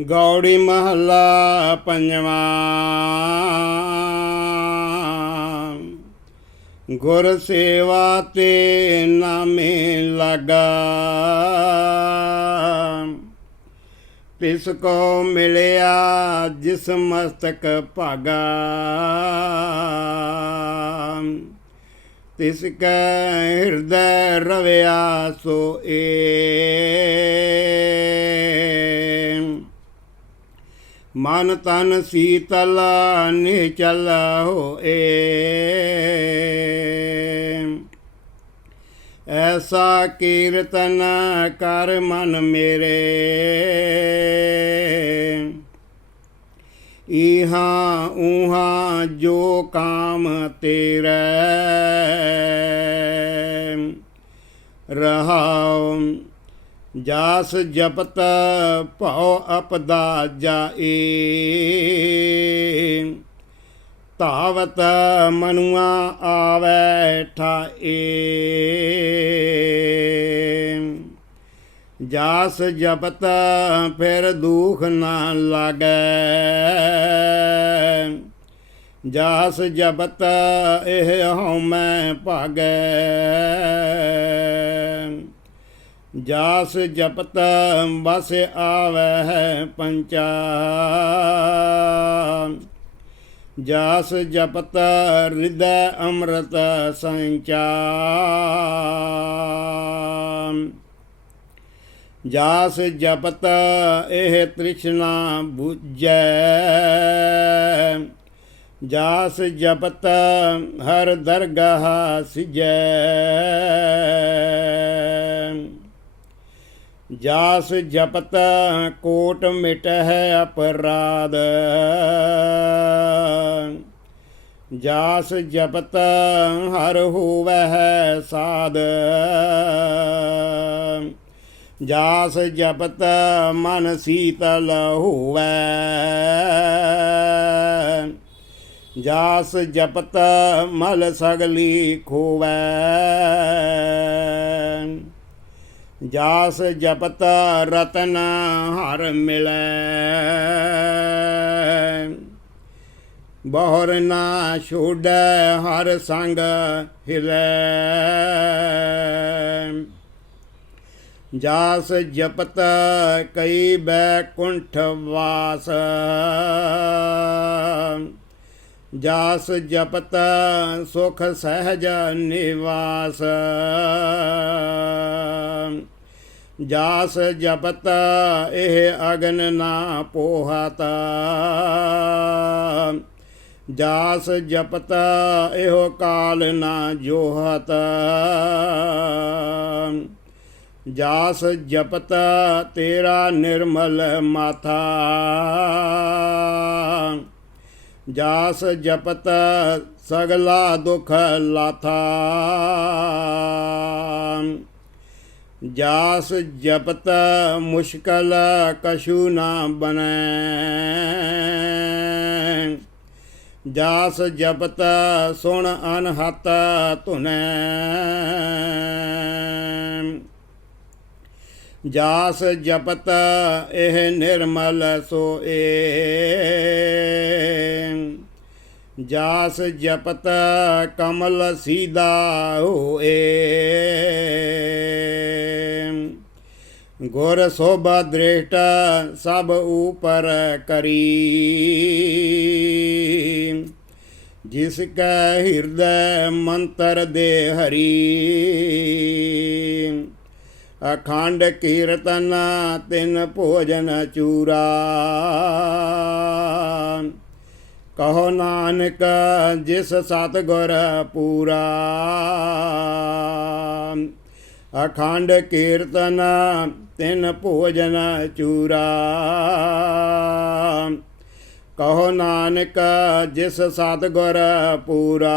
ਗੌੜੀ ਮਹੱਲਾ ਪੰਜਵਾਂ। ਗੁਰ ਸੇਵਾ ਤੇ ਨਾਮੇ ਲਗਾ। ਤਿਸ ਕੋ ਮਿਲਿਆ ਜਿਸ ਮਸਤਕ ਭਾਗਾ। ਤਿਸ ਕੈ ਹਿਰਦੈ ਰਵਿਆ ਸੋ ਏ। ਮਨ ਤਨ ਸੀਤਲ ਨਿਚਲ ਹੋਏ। ਐਸਾ ਕੀਰਤਨ ਕਰ ਮਨ ਮੇਰੇ। ਇਹਾ ਉਹਾ ਜੋ ਕਾਮ ਤੇਰਾ। ਰਹਾਉ ਜਾਸ ਜਪਤ ਭਉ ਅਪਦਾ ਜਾਏ। ਧਾਵਤ ਮਨੁਆ ਆਵੈ ਠਾਏ। ਜਾਸ ਜਪਤ ਫਿਰ ਦੁਖ ਨਾ ਲਾਗੈ। ਜਾਸ ਜਪਤ ਇਹ ਹਉਮੈ ਭਾਗੈ। ਜਾਸ ਜਪਤ ਬਸ ਆਵੈ ਪੰਚਾ ਜਾਸ ਜਪਤ ਹਿਰਦੈ ਅੰਮ੍ਰਿਤ ਸੰਚਾ ਜਾਸ ਜਪਤ ਇਹ ਤ੍ਰਿਸ਼ਨਾ 부ਜੈ ਜਾਸ ਜਪਤ ਹਰ ਦਰਗਾਹ ਸਿਜੈ। ਜਾਸ ਜਪਤ ਕੋਟ ਮਿਟਹਿ ਅਪਰਾਧ। ਜਾਸ ਜਪਤ ਹਰ ਹੋਵਹਿ ਸਾਧ। ਜਾਸ ਜਪਤ ਮਨ ਸੀਤਲ ਹੋਵੈ। ਜਾਸ ਜਪਤ ਮਲ ਸਗਲੀ ਖੋਵੈ। ਜਾਸ ਜਪਤ ਰਤਨ ਹਰ ਮਿਲੈ। ਬਹੁਰ ਨਾ ਛੋੜੈ ਹਰ ਸੰਗ ਹਿਲੈ। ਜਾਸ ਜਪਤ ਕਈ ਬੈਕੁੰਠ ਵਾਸ। ਜਾਸ ਜਪਤ ਸੁਖ ਸਹਿਜ ਨਿਵਾਸ। ਜਾਸ ਜਪਤ ਇਹ ਅਗਨ ਨਾ ਪੋਹਤ। ਜਾਸ ਜਪਤ ਇਹੋ ਕਾਲ ਨਾ ਜੋਹਤ। ਜਾਸ ਜਪਤ ਤੇਰਾ ਨਿਰਮਲ ਮਾਥਾ। ਜਾਸ ਜਪਤ ਸਗਲਾ ਦੁਖ ਲਾਥਾ। ਜਾਸ ਜਪਤ ਮੁਸ਼ਕਲ ਕਛੂ ਨਾ ਬਨੈ। ਜਾਸ ਜਪਤ ਸੁਣ ਅਨਹਤ ਧੁਨੈ। ਜਾਸ ਜਪਤ ਇਹ ਨਿਰਮਲ ਸੋਏ। ਜਾਸ ਜਪਤ ਕਮਲ ਸੀਦਾ ਹੋਏ। ਗੁਰ ਸੋਭਾ ਦ੍ਰਿਸ਼ਟ ਸਭ ਉਪਰ ਕਰੀ। ਜਿਸ ਕੈ ਹਿਰਦੈ ਮੰਤਰ ਦੇ ਹਰੀ। ਅਖੰਡ ਕੀਰਤਨ ਤਿਨ ਭੋਜਨ ਚੂਰਾ। ਕਹੋ ਨਾਨਕ, ਜਿਸ ਸਤਗੁਰ ਪੂਰਾ। ਅਖੰਡ ਕੀਰਤਨ ਤਿਨ ਭੋਜਨ ਚੂਰਾ। ਕਹੋ ਨਾਨਕ, ਜਿਸ ਸਤਗੁਰ ਪੂਰਾ।